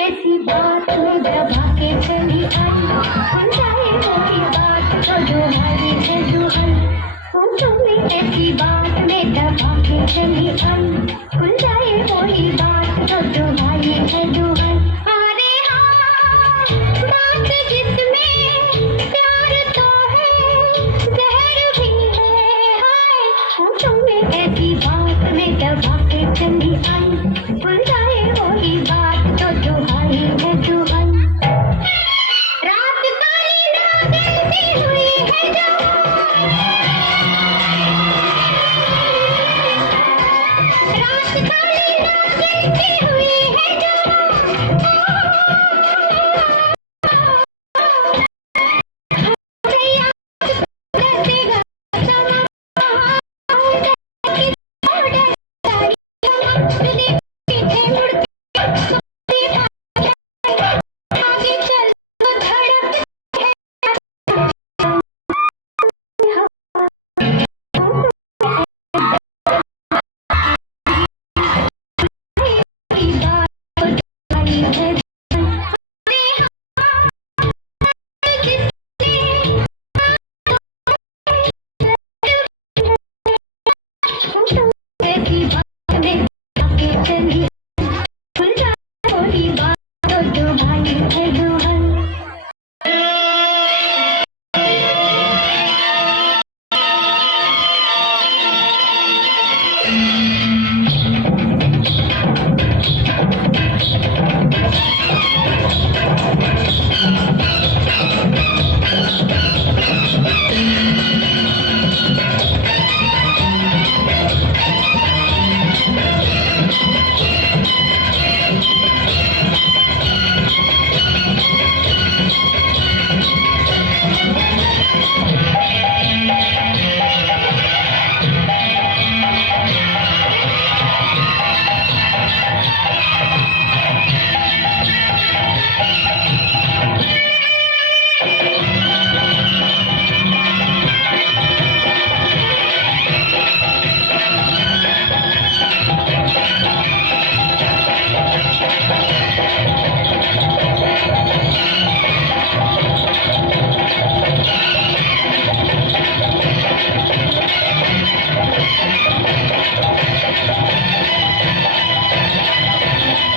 ऐसी बात में दबा के चली आई, चाहे कोई बात तो तुम्हारी है दुल्हन। तुमने ऐसी बात में दबा के चली आई, चाहे कोई बात तो तुम्हारी है दुल्हन। अरे हाँ, बात जिसमें प्यार तो है, जहर भी है। हाय, तुमने ऐसी बात में दबा के चली आई, चाहे कोई बात तो तुम्हारी है दुल्हन। रात काली रात हुई है जो, रात काली रात हुई है जो, Thank you.